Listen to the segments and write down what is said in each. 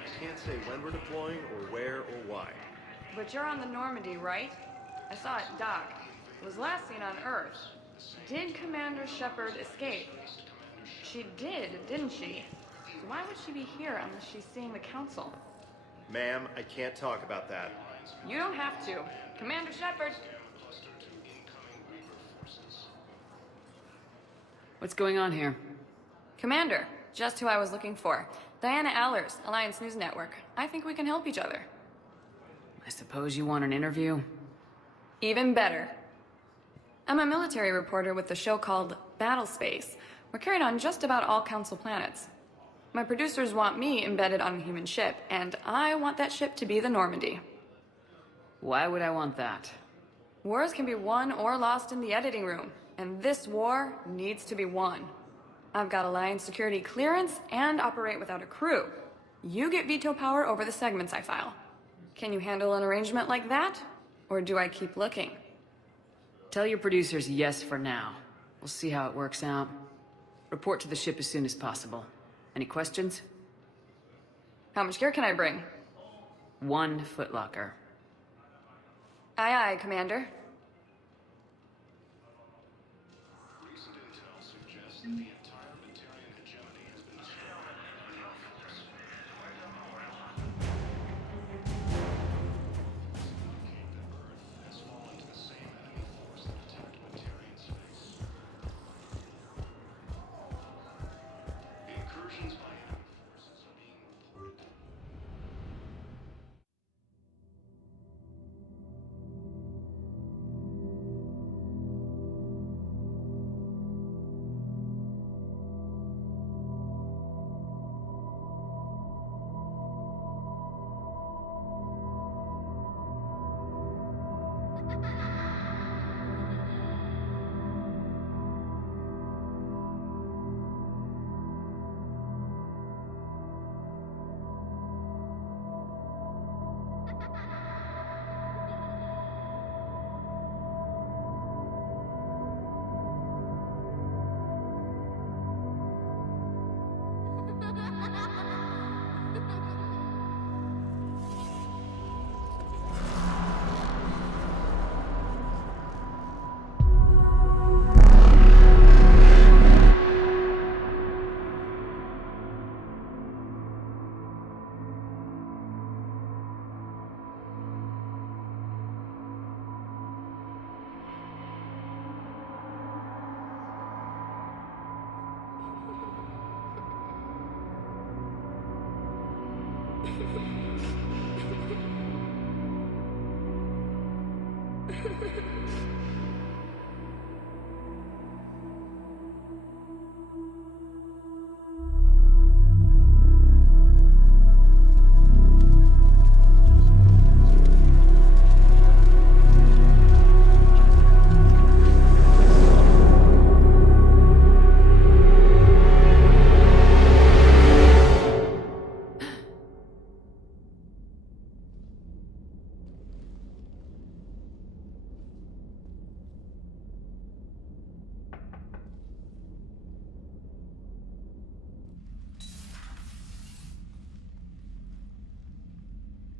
I can't say when we're deploying or where or why. But you're on the Normandy, right? I saw it dock. It was last seen on Earth. Did Commander Shepard escape? She did, didn't she? So why would she be here unless she's seeing the Council? Ma'am, I can't talk about that. You don't have to. Commander Shepard! What's going on here? Commander, just who I was looking for. Diana Allers, Alliance News Network. I think we can help each other. I suppose you want an interview? Even better. I'm a military reporter with the show called Battle Space. We're carried on just about all Council planets. My producers want me embedded on a human ship, and I want that ship to be the Normandy. Why would I want that? Wars can be won or lost in the editing room, and this war needs to be won. I've got Alliance security clearance and operate without a crew. You get veto power over the segments I file. Can you handle an arrangement like that? Or do I keep looking? Tell your producers yes for now. We'll see how it works out. Report to the ship as soon as possible. Any questions? How much gear can I bring? 1 footlocker. Aye, aye, Commander. Recent intel suggests that the entire Batarian hegemony has been destroyed by the Air Force. Indicate that Earth has fallen to the same enemy force that attacked Batarian space. Incursions by enemy forces are being reported.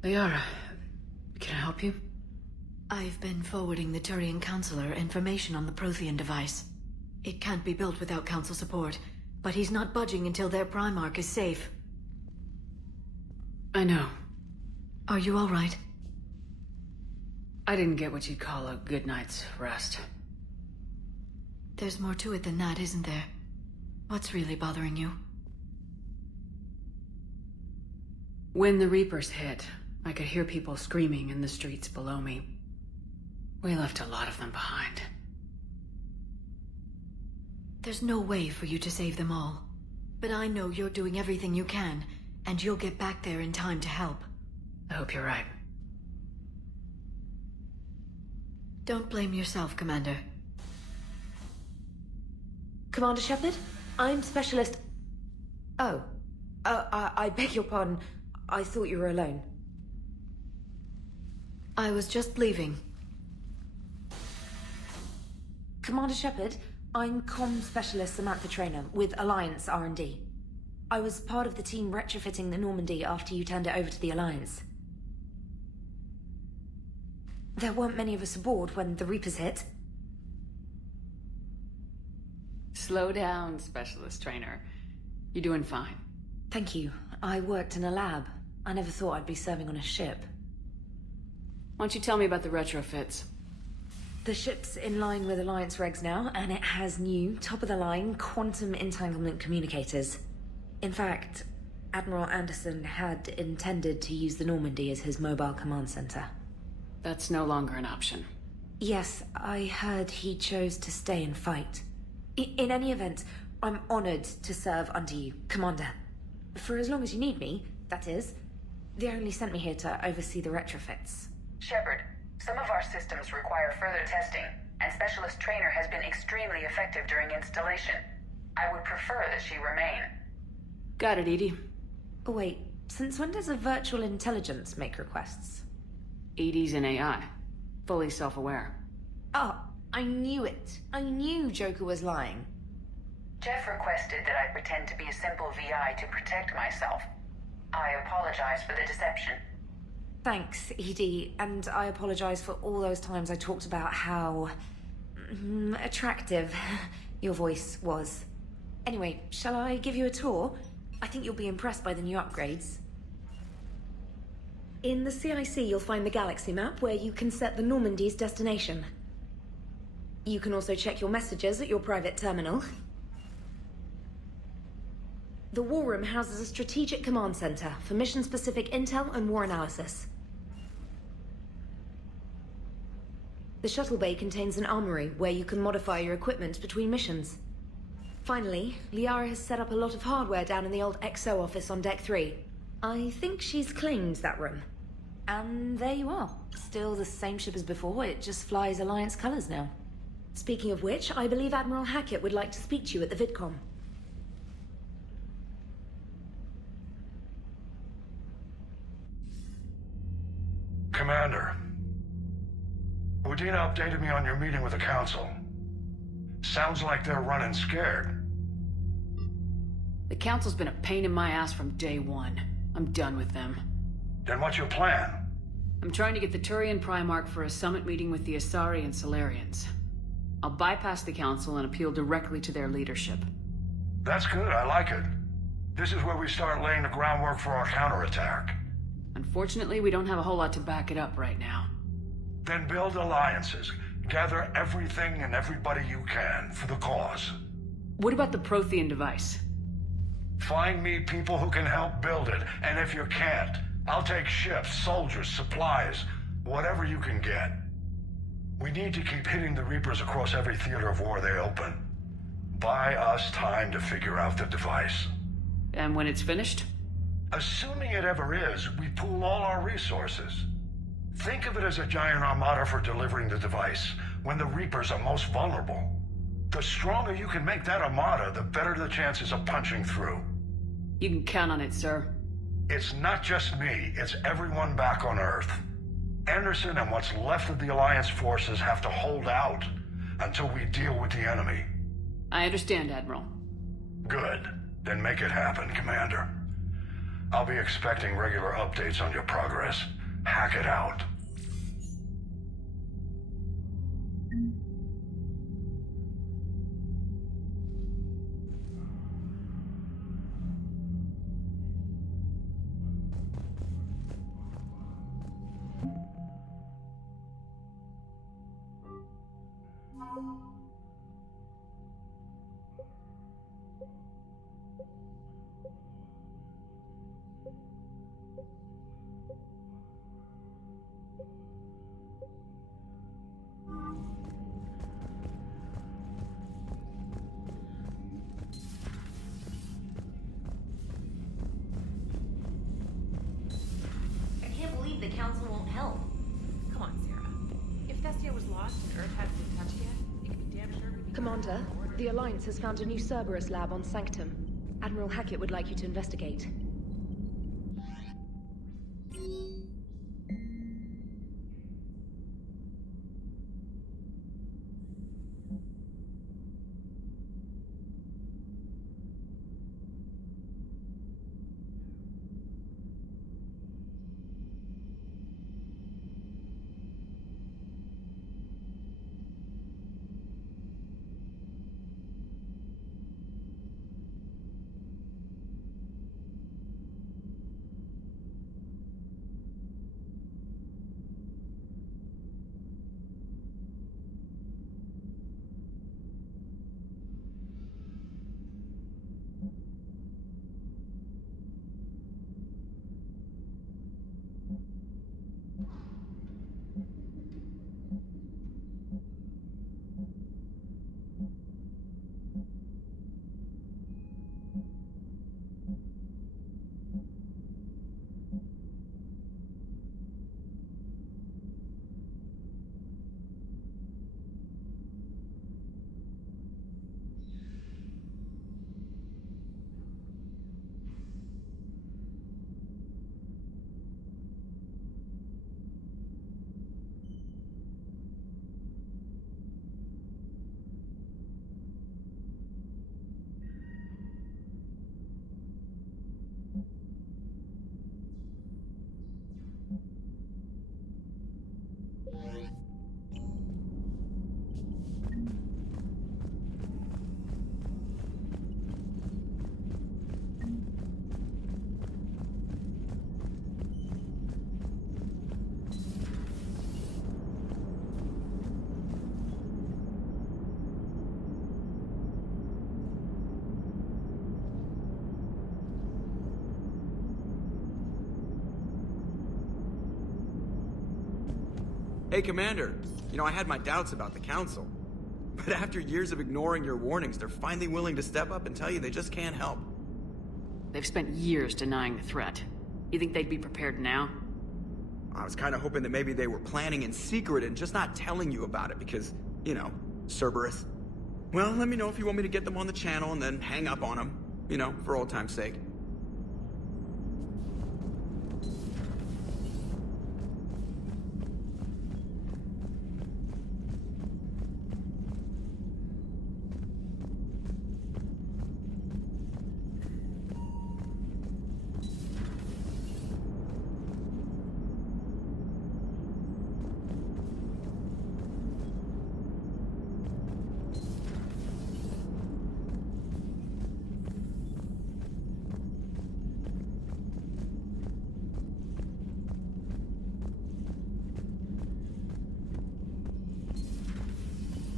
Liara, can I help you? I've been forwarding the Turian Counselor information on the Prothean device. It can't be built without Council support, but he's not budging until their Primarch is safe. I know. Are you all right? I didn't get what you'd call a good night's rest. There's more to it than that, isn't there? What's really bothering you? When the Reapers hit, I could hear people screaming in the streets below me. We left a lot of them behind. There's no way for you to save them all. But I know you're doing everything you can, and you'll get back there in time to help. I hope you're right. Don't blame yourself, Commander. Commander Shepard? I'm Specialist... Oh. I beg your pardon. I thought you were alone. I was just leaving. Commander Shepard, I'm Comm Specialist Samantha Traynor with Alliance R&D. I was part of the team retrofitting the Normandy after you turned it over to the Alliance. There weren't many of us aboard when the Reapers hit. Slow down, Specialist Trainer. You're doing fine. Thank you. I worked in a lab. I never thought I'd be serving on a ship. Why don't you tell me about the retrofits? The ship's in line with Alliance regs now, and it has new, top-of-the-line quantum entanglement communicators. In fact, Admiral Anderson had intended to use the Normandy as his mobile command center. That's no longer an option. Yes, I heard he chose to stay and fight. In any event, I'm honored to serve under you, Commander. For as long as you need me, that is. They only sent me here to oversee the retrofits. Shepard, some of our systems require further testing, and Specialist Trainer has been extremely effective during installation. I would prefer that she remain. Got it, Edie. Oh, wait, since when does a virtual intelligence make requests? Edie's an AI. Fully self-aware. Oh, I knew it. I knew Joker was lying. Jeff requested that I pretend to be a simple VI to protect myself. I apologize for the deception. Thanks, Edie, and I apologize for all those times I talked about how... attractive your voice was. Anyway, shall I give you a tour? I think you'll be impressed by the new upgrades. In the CIC, you'll find the galaxy map where you can set the Normandy's destination. You can also check your messages at your private terminal. The War Room houses a strategic command center for mission-specific intel and war analysis. The shuttle bay contains an armory where you can modify your equipment between missions. Finally, Liara has set up a lot of hardware down in the old XO office on Deck 3. I think she's claimed that room. And there you are. Still the same ship as before, it just flies Alliance colors now. Speaking of which, I believe Admiral Hackett would like to speak to you at the VidCom. Commander, Udina updated me on your meeting with the Council. Sounds like they're running scared. The Council's been a pain in my ass from day one. I'm done with them. Then what's your plan? I'm trying to get the Turian Primarch for a summit meeting with the Asari and Solarians. I'll bypass the Council and appeal directly to their leadership. That's good, I like it. This is where we start laying the groundwork for our counterattack. Unfortunately, we don't have a whole lot to back it up right now. Then build alliances. Gather everything and everybody you can for the cause. What about the Prothean device? Find me people who can help build it, and if you can't, I'll take ships, soldiers, supplies, whatever you can get. We need to keep hitting the Reapers across every theater of war they open. Buy us time to figure out the device. And when it's finished? Assuming it ever is, we pool all our resources. Think of it as a giant armada for delivering the device, when the Reapers are most vulnerable. The stronger you can make that armada, the better the chances of punching through. You can count on it, sir. It's not just me, it's everyone back on Earth. Anderson and what's left of the Alliance forces have to hold out until we deal with the enemy. I understand, Admiral. Good. Then make it happen, Commander. I'll be expecting regular updates on your progress. Hack it out. I can't believe the Council won't help. Come on, Sarah. If Thestia was lost and Earth hasn't been touched yet, you can be damn sure we can... Commander, the Alliance has found a new Cerberus lab on Sanctum. Admiral Hackett would like you to investigate. Hey, Commander. You know, I had my doubts about the Council. But after years of ignoring your warnings, they're finally willing to step up and tell you they just can't help. They've spent years denying the threat. You think they'd be prepared now? I was kind of hoping that maybe they were planning in secret and just not telling you about it because, you know, Cerberus. Well, let me know if you want me to get them on the channel and then hang up on them. You know, for old time's sake.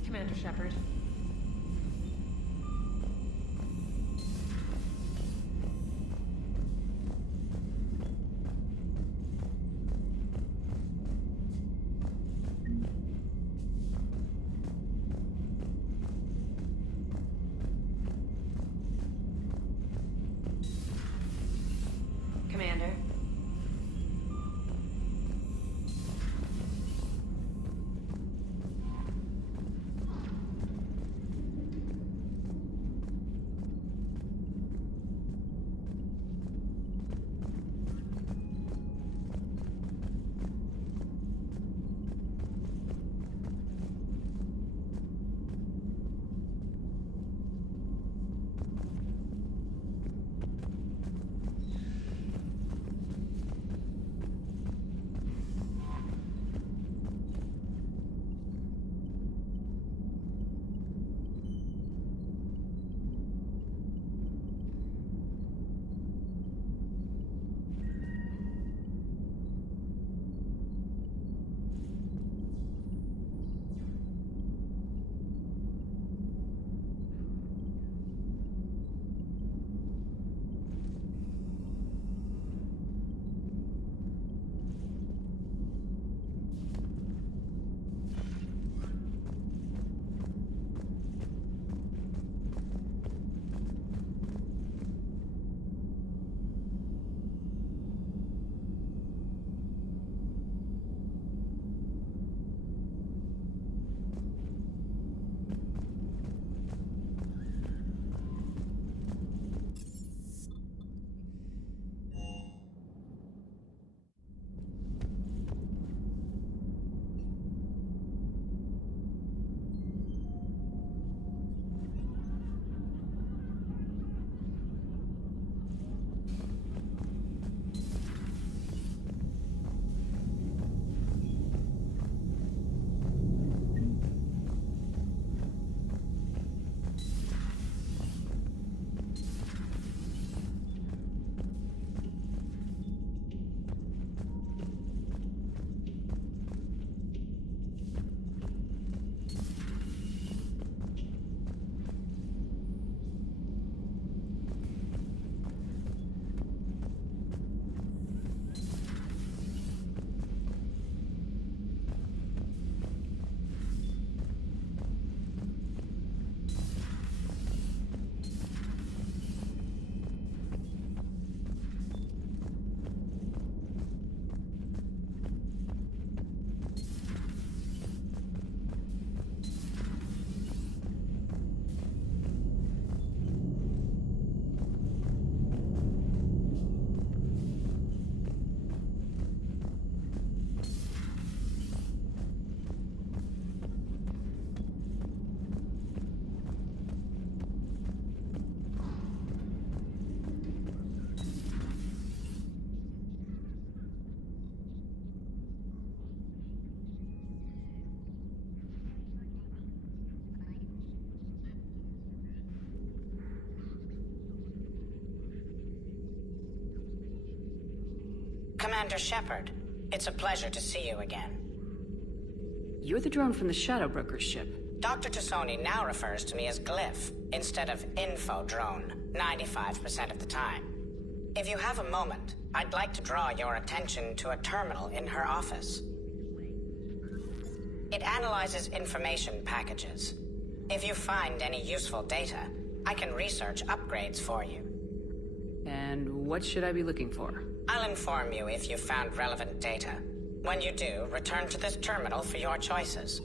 Commander Shepard. Commander. Commander Shepard, it's a pleasure to see you again. You're the drone from the Shadow Broker's ship. Dr. Tassoni now refers to me as Glyph, instead of Info Drone, 95% of the time. If you have a moment, I'd like to draw your attention to a terminal in her office. It analyzes information packages. If you find any useful data, I can research upgrades for you. And what should I be looking for? I'll inform you if you've found relevant data. When you do, return to this terminal for your choices.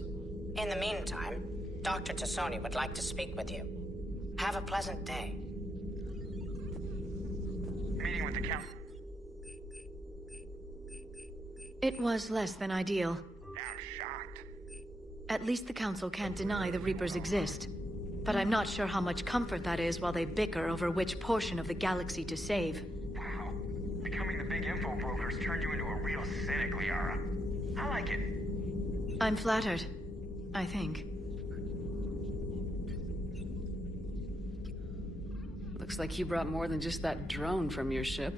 In the meantime, Dr. Tassoni would like to speak with you. Have a pleasant day. Meeting with the council. It was less than ideal. I'm shocked. At least the Council can't deny the Reapers exist. But I'm not sure how much comfort that is while they bicker over which portion of the galaxy to save. Wow. Becoming the big info broker's turned you into a real cynic, Liara. I like it. I'm flattered. I think. Looks like you brought more than just that drone from your ship.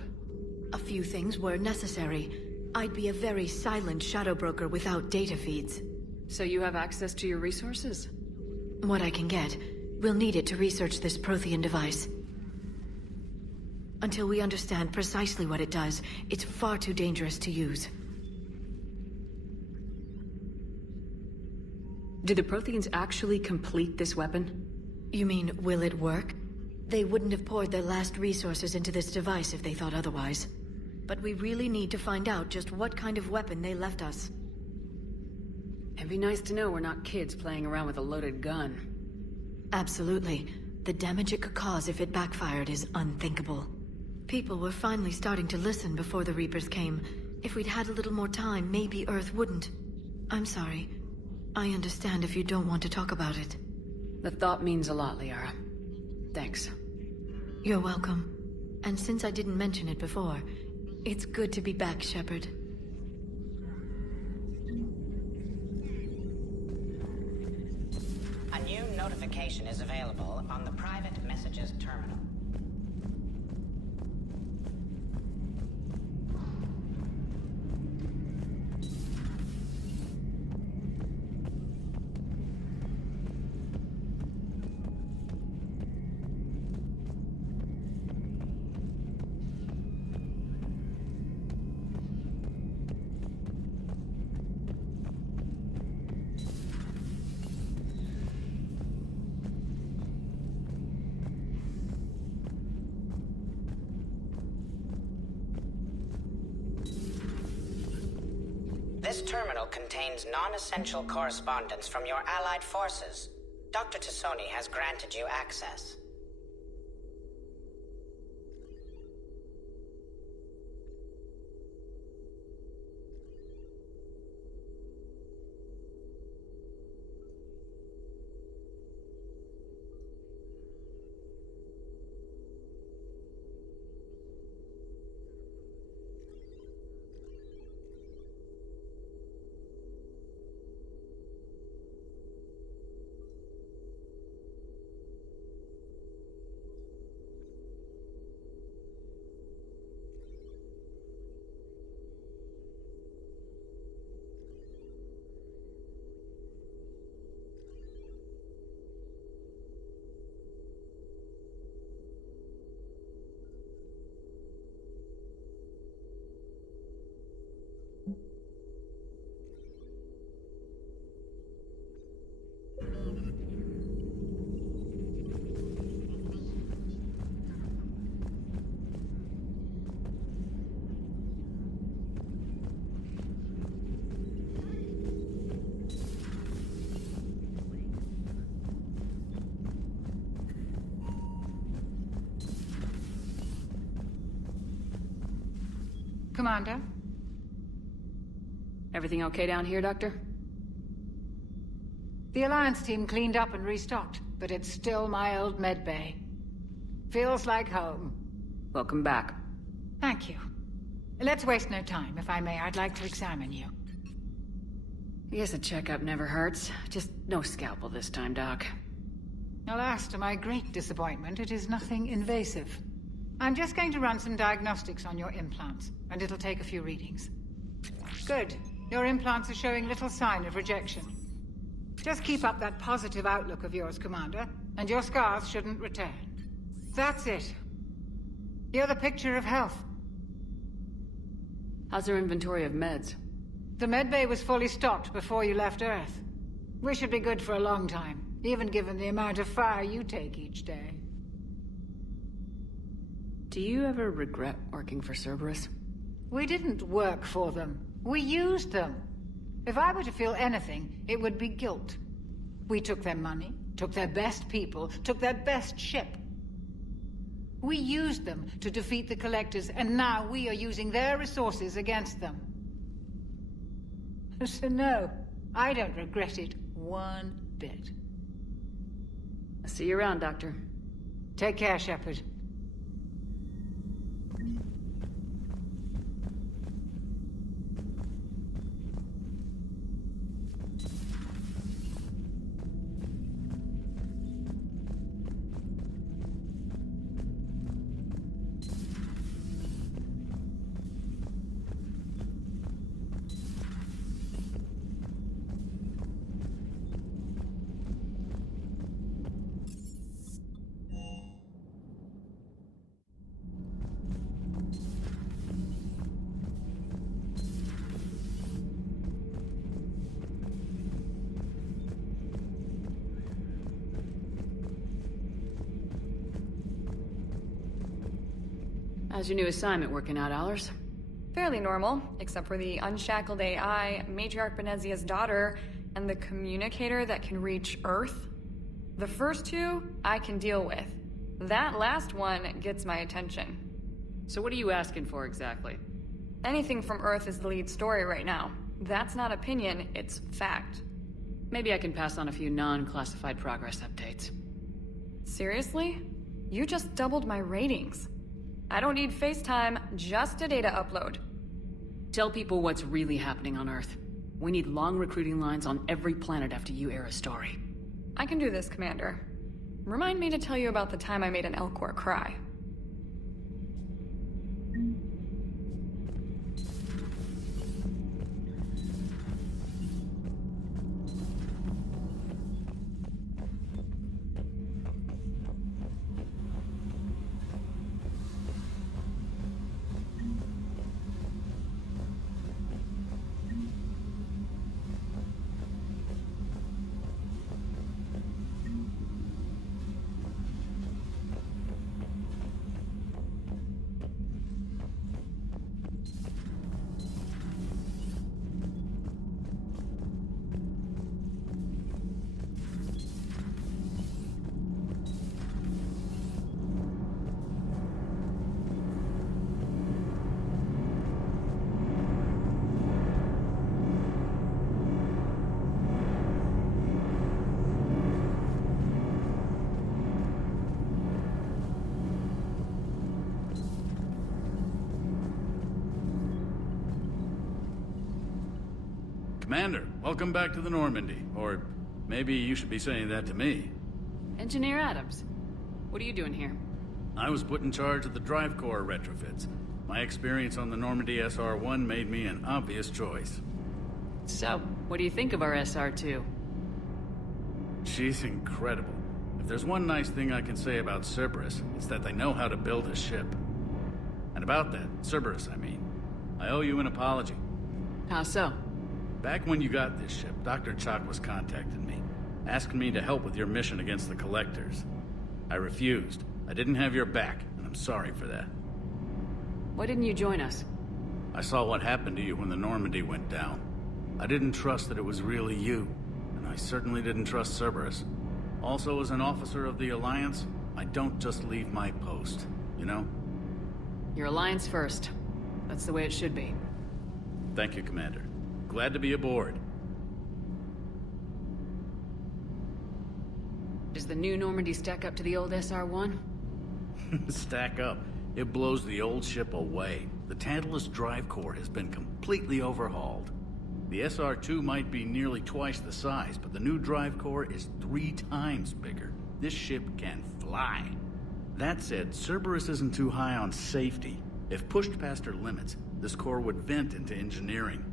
A few things were necessary. I'd be a very silent shadow broker without data feeds. So you have access to your resources? What I can get. We'll need it to research this Prothean device. Until we understand precisely what it does, it's far too dangerous to use. Did the Protheans actually complete this weapon? You mean, will it work? They wouldn't have poured their last resources into this device if they thought otherwise. But we really need to find out just what kind of weapon they left us. It'd be nice to know we're not kids playing around with a loaded gun. Absolutely. The damage it could cause if it backfired is unthinkable. People were finally starting to listen before the Reapers came. If we'd had a little more time, maybe Earth wouldn't. I'm sorry. I understand if you don't want to talk about it. The thought means a lot, Liara. Thanks. You're welcome. And since I didn't mention it before, it's good to be back, Shepard. A new notification is available on the private messages terminal. This terminal contains non-essential correspondence from your allied forces. Dr. Tassoni has granted you access. Commander? Everything okay down here, Doctor? The Alliance team cleaned up and restocked, but it's still my old med bay. Feels like home. Welcome back. Thank you. Let's waste no time. If I may, I'd like to examine you. I guess a checkup never hurts. Just no scalpel this time, Doc. Alas, to my great disappointment, it is nothing invasive. I'm just going to run some diagnostics on your implants, and it'll take a few readings. Good. Your implants are showing little sign of rejection. Just keep up that positive outlook of yours, Commander, and your scars shouldn't return. That's it. You're the picture of health. How's their inventory of meds? The medbay was fully stocked before you left Earth. We should be good for a long time, even given the amount of fire you take each day. Do you ever regret working for Cerberus? We didn't work for them. We used them. If I were to feel anything, it would be guilt. We took their money, took their best people, took their best ship. We used them to defeat the Collectors, and now we are using their resources against them. So no, I don't regret it one bit. I'll see you around, Doctor. Take care, Shepard. How's your new assignment working out, Allers? Fairly normal, except for the unshackled AI, Matriarch Benezia's daughter, and the communicator that can reach Earth. The first two, I can deal with. That last one gets my attention. So what are you asking for exactly? Anything from Earth is the lead story right now. That's not opinion, it's fact. Maybe I can pass on a few non-classified progress updates. Seriously? You just doubled my ratings. I don't need FaceTime, just a data upload. Tell people what's really happening on Earth. We need long recruiting lines on every planet after you air a story. I can do this, Commander. Remind me to tell you about the time I made an Elcor cry. Commander, welcome back to the Normandy. Or maybe you should be saying that to me. Engineer Adams, what are you doing here? I was put in charge of the drive core retrofits. My experience on the Normandy SR-1 made me an obvious choice. So, what do you think of our SR-2? She's incredible. If there's one nice thing I can say about Cerberus, it's that they know how to build a ship. And about that, Cerberus, I mean, I owe you an apology. How so? Back when you got this ship, Dr. Chalk was contacting me, asking me to help with your mission against the Collectors. I refused. I didn't have your back, and I'm sorry for that. Why didn't you join us? I saw what happened to you when the Normandy went down. I didn't trust that it was really you, and I certainly didn't trust Cerberus. Also, as an officer of the Alliance, I don't just leave my post, you know? Your Alliance first. That's the way it should be. Thank you, Commander. Glad to be aboard. Does the new Normandy stack up to the old SR-1? Stack up. It blows the old ship away. The Tantalus drive core has been completely overhauled. The SR-2 might be nearly twice the size, but the new drive core is 3 times bigger. This ship can fly. That said, Cerberus isn't too high on safety. If pushed past her limits, this core would vent into engineering.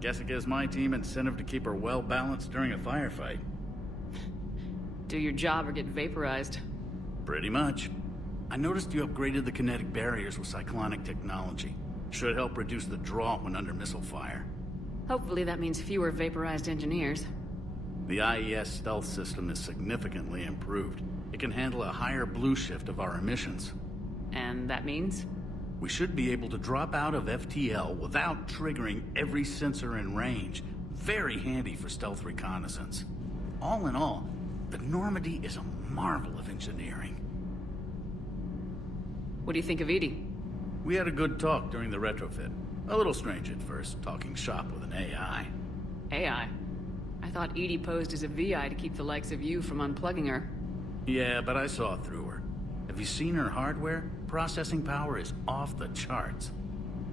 Guess it gives my team incentive to keep her well-balanced during a firefight. Do your job or get vaporized. Pretty much. I noticed you upgraded the kinetic barriers with cyclonic technology. Should help reduce the draw when under missile fire. Hopefully that means fewer vaporized engineers. The IES stealth system is significantly improved. It can handle a higher blue shift of our emissions. And that means? We should be able to drop out of FTL without triggering every sensor in range. Very handy for stealth reconnaissance. All in all, the Normandy is a marvel of engineering. What do you think of Edie? We had a good talk during the retrofit. A little strange at first, talking shop with an AI. AI? I thought Edie posed as a VI to keep the likes of you from unplugging her. Yeah, but I saw through her. Have you seen her hardware? Processing power is off the charts.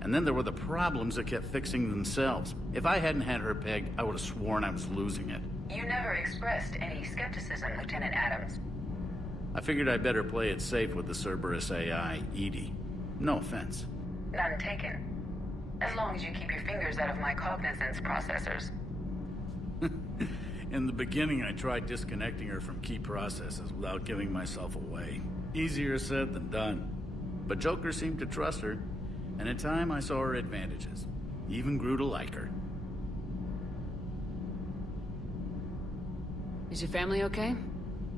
And then there were the problems that kept fixing themselves. If I hadn't had her pegged, I would have sworn I was losing it. You never expressed any skepticism, Lieutenant Adams. I figured I'd better play it safe with the Cerberus AI, Edie. No offense. None taken. As long as you keep your fingers out of my cognizance processors. In the beginning, I tried disconnecting her from key processes without giving myself away. Easier said than done. But Joker seemed to trust her, and in time I saw her advantages. Even grew to like her. Is your family okay?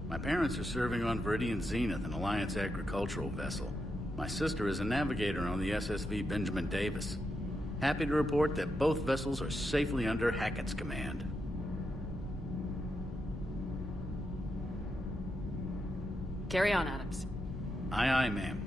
My parents are serving on Viridian Zenith, an Alliance agricultural vessel. My sister is a navigator on the SSV Benjamin Davis. Happy to report that both vessels are safely under Hackett's command. Carry on, Adams. Aye, aye, ma'am.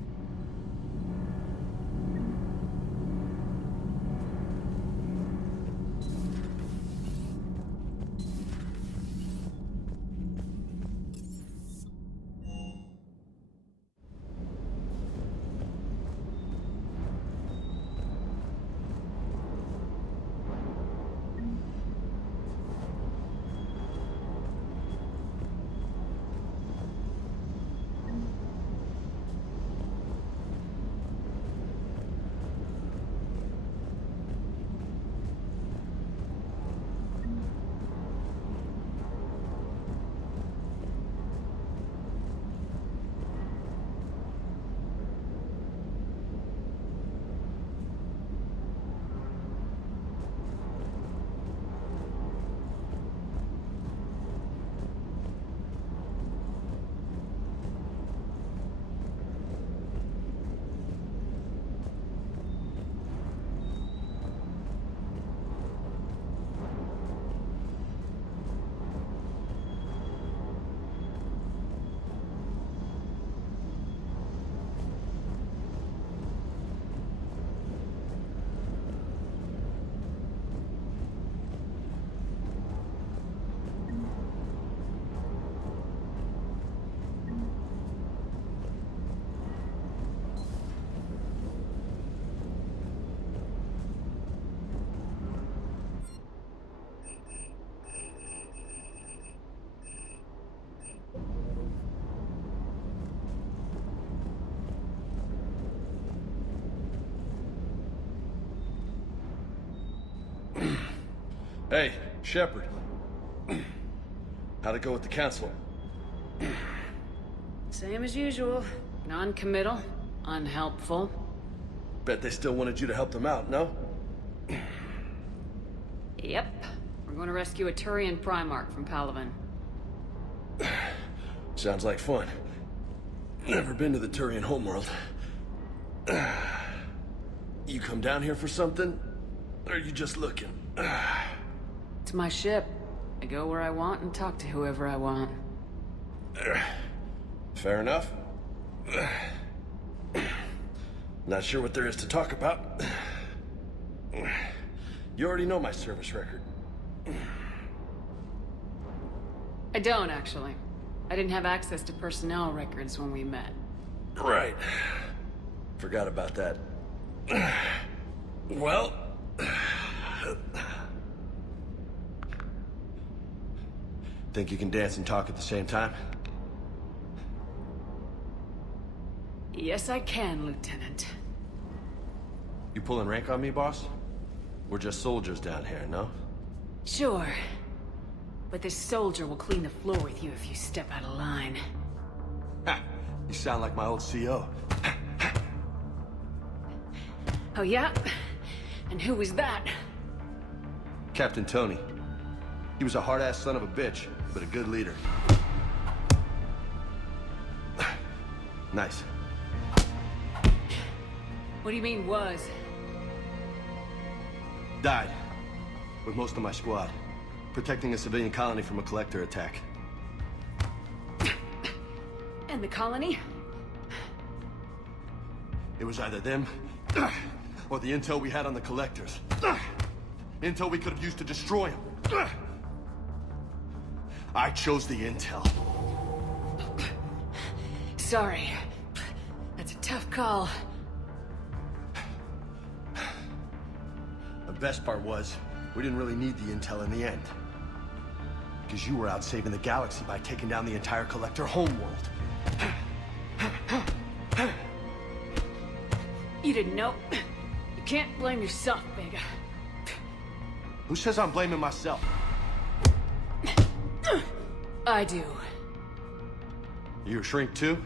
Hey, Shepard. How'd it go with the council? Same as usual. Non-committal, unhelpful. Bet they still wanted you to help them out, no? Yep. We're going to rescue a Turian Primarch from Palaven. Sounds like fun. Never been to the Turian homeworld. You come down here for something? Or are you just looking? It's my ship. I go where I want and talk to whoever I want. Fair enough. Not sure what there is to talk about. You already know my service record. I don't, actually. I didn't have access to personnel records when we met. Right. Forgot about that. Well... Think you can dance and talk at the same time? Yes, I can, Lieutenant. You pulling rank on me, boss? We're just soldiers down here, no? Sure. But this soldier will clean the floor with you if you step out of line. Ha! You sound like my old CO. Oh, yeah? And who was that? Captain Tony. He was a hard-ass son of a bitch, but a good leader. Nice. What do you mean, was? Died. With most of my squad. Protecting a civilian colony from a collector attack. And the colony? It was either them, or the intel we had on the collectors. Intel we could have used to destroy them. I chose the intel. Sorry. That's a tough call. The best part was, we didn't really need the intel in the end. Because you were out saving the galaxy by taking down the entire collector homeworld. You didn't know. You can't blame yourself, Vega. Who says I'm blaming myself? I do. You a shrink too?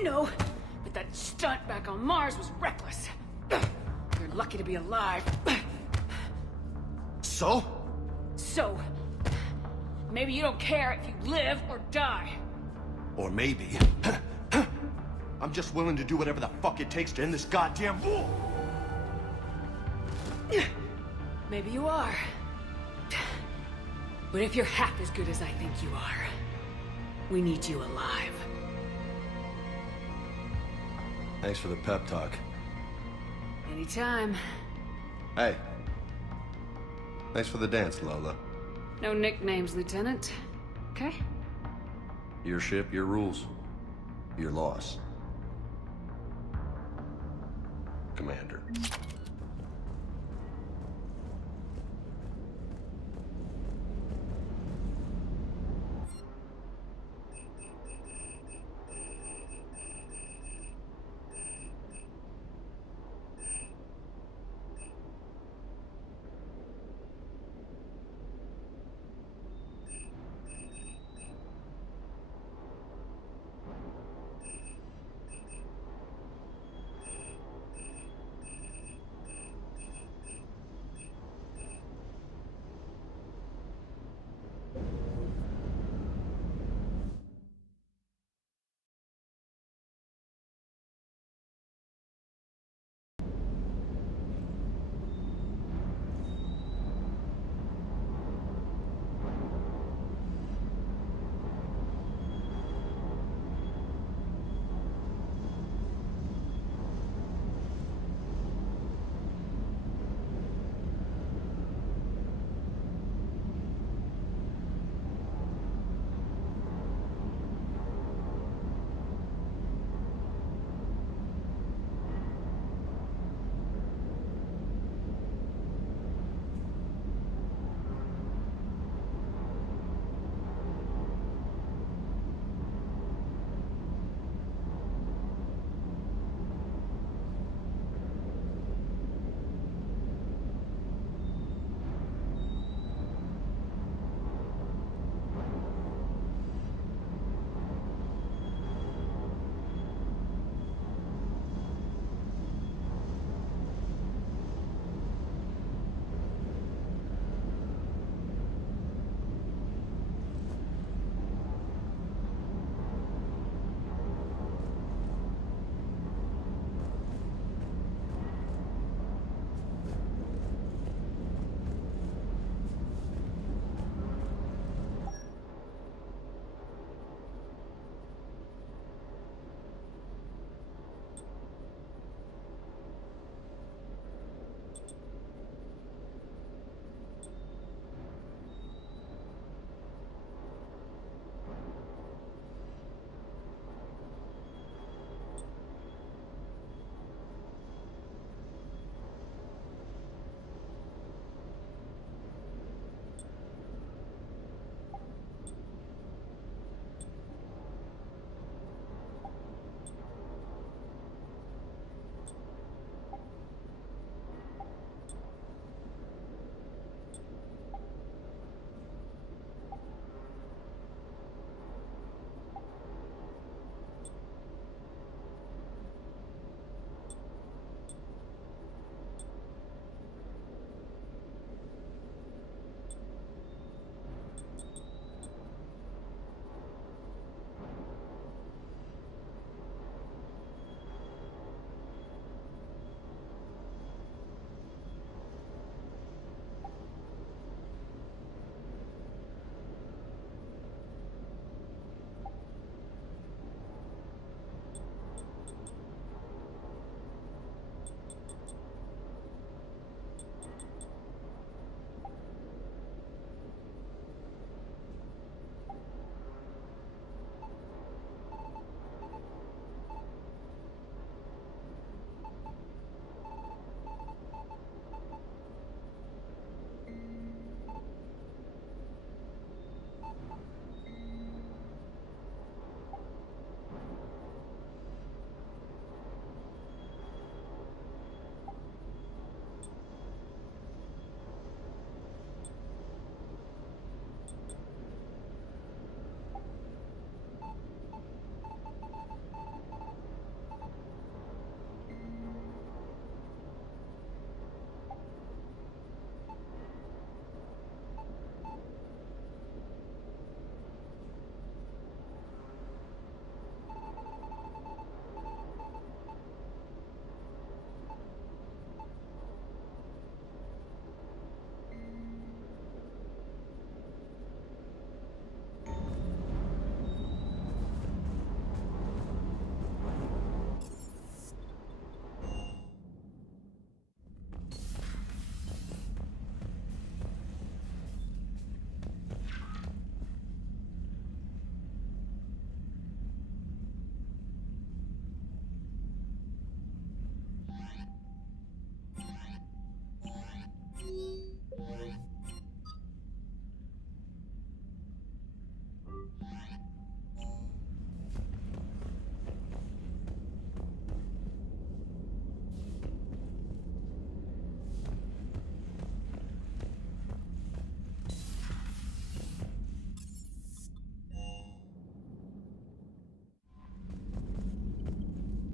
No, but that stunt back on Mars was reckless. You're lucky to be alive. So? So, maybe you don't care if you live or die. Or maybe... I'm just willing to do whatever the fuck it takes to end this goddamn war! Maybe you are. But if you're half as good as I think you are, we need you alive. Thanks for the pep talk. Anytime. Hey. Thanks for the dance, Lola. No nicknames, Lieutenant. Okay? Your ship, your rules. Your loss. Commander.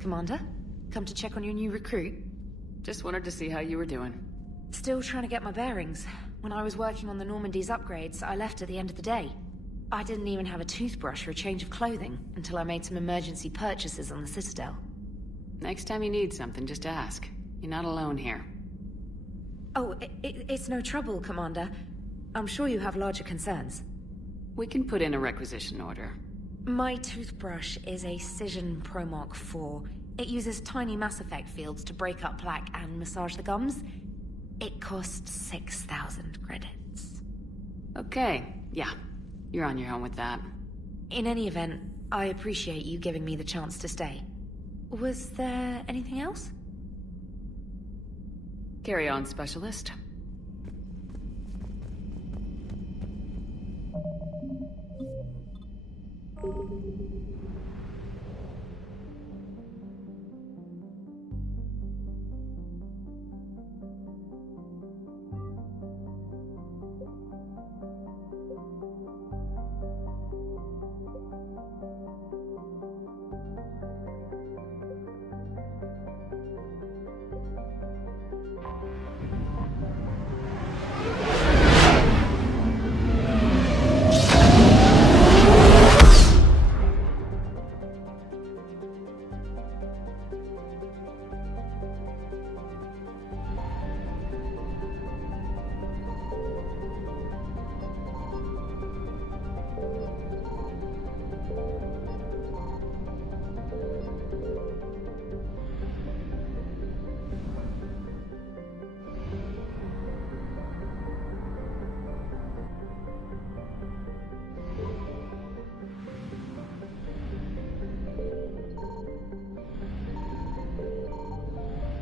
Commander. Come to check on your new recruit? Just wanted to see how you were doing. Still trying to get my bearings. When I was working on the Normandy's upgrades, I left at the end of the day. I didn't even have a toothbrush or a change of clothing until I made some emergency purchases on the Citadel. Next time you need something, just ask. You're not alone here. Oh, it's no trouble, Commander. I'm sure you have larger concerns. We can put in a requisition order. My toothbrush is a Cision Pro Mark IV. It uses tiny Mass Effect fields to break up plaque and massage the gums. It costs 6,000 credits. Okay, yeah. You're on your own with that. In any event, I appreciate you giving me the chance to stay. Was there anything else? Carry on, Specialist.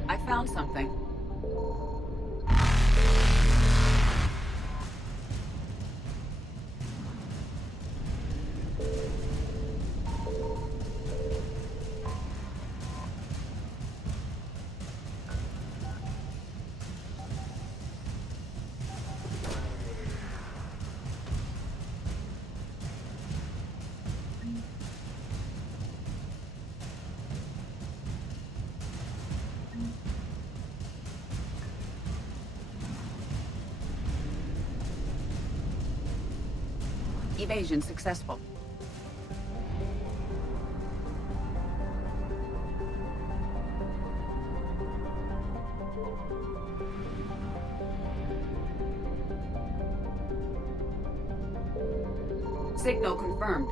I found something. Evasion successful. Signal confirmed.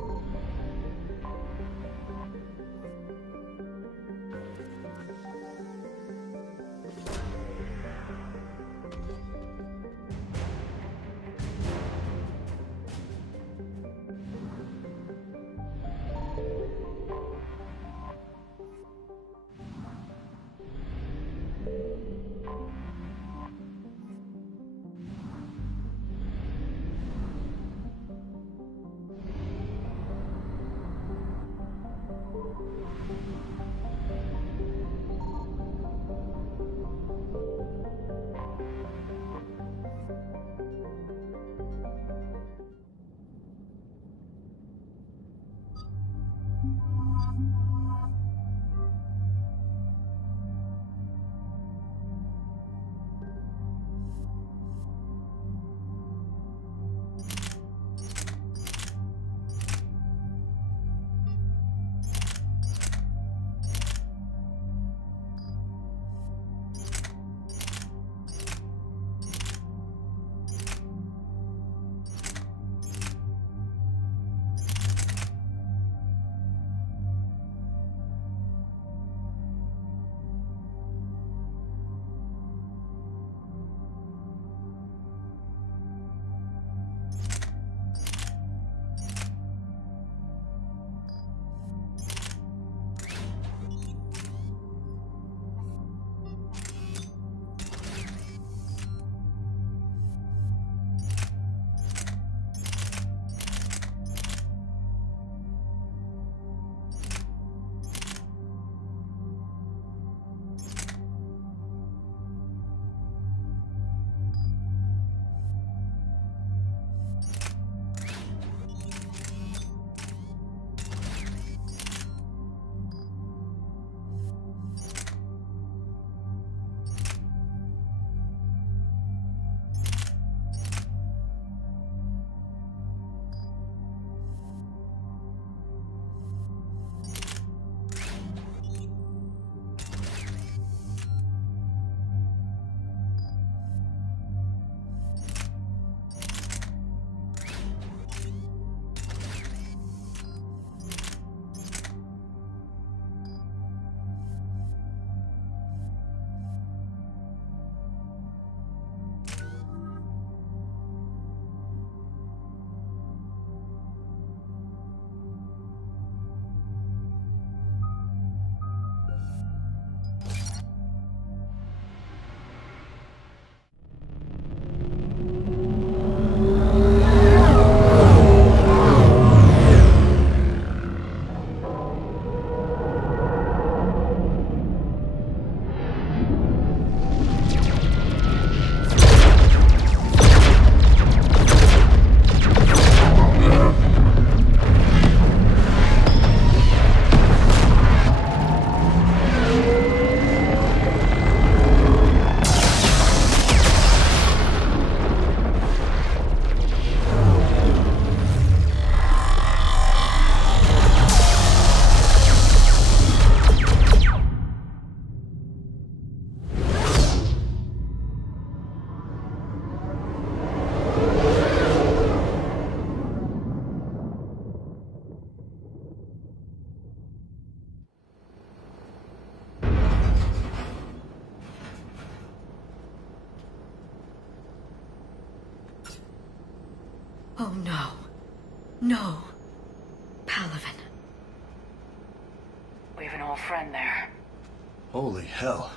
Oh no. No. Palaven. We have an old friend there. Holy hell.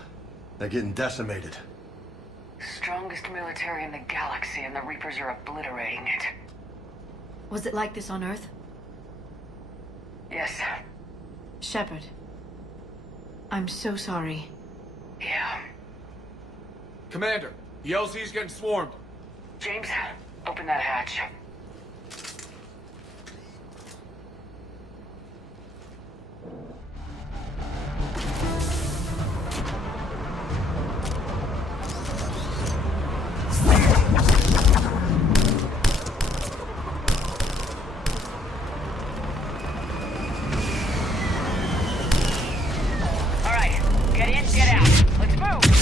They're getting decimated. Strongest military in the galaxy, and the Reapers are obliterating it. Was it like this on Earth? Yes. Shepard. I'm so sorry. Yeah. Commander, the LZ's getting swarmed. James, open that hatch. All right, get in, get out. Let's move.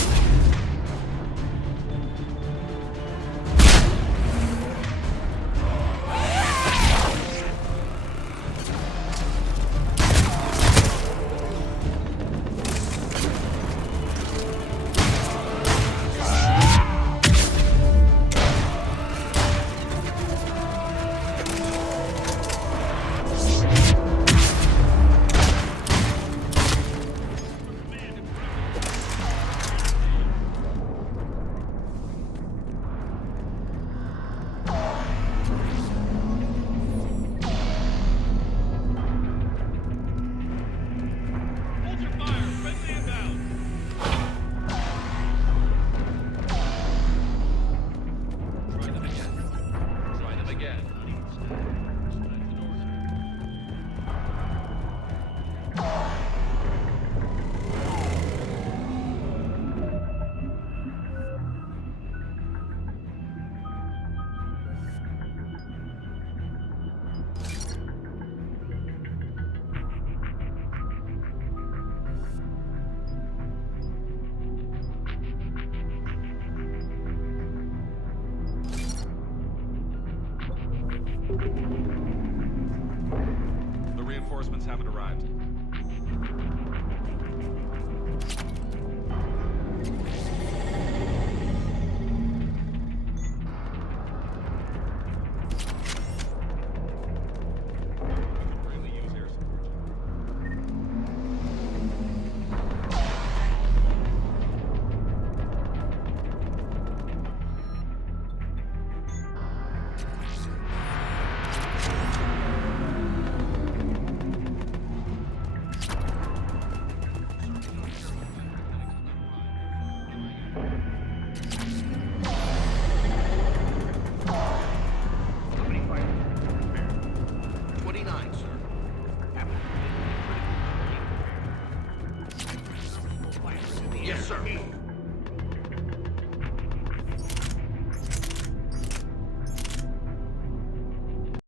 The reinforcements haven't arrived.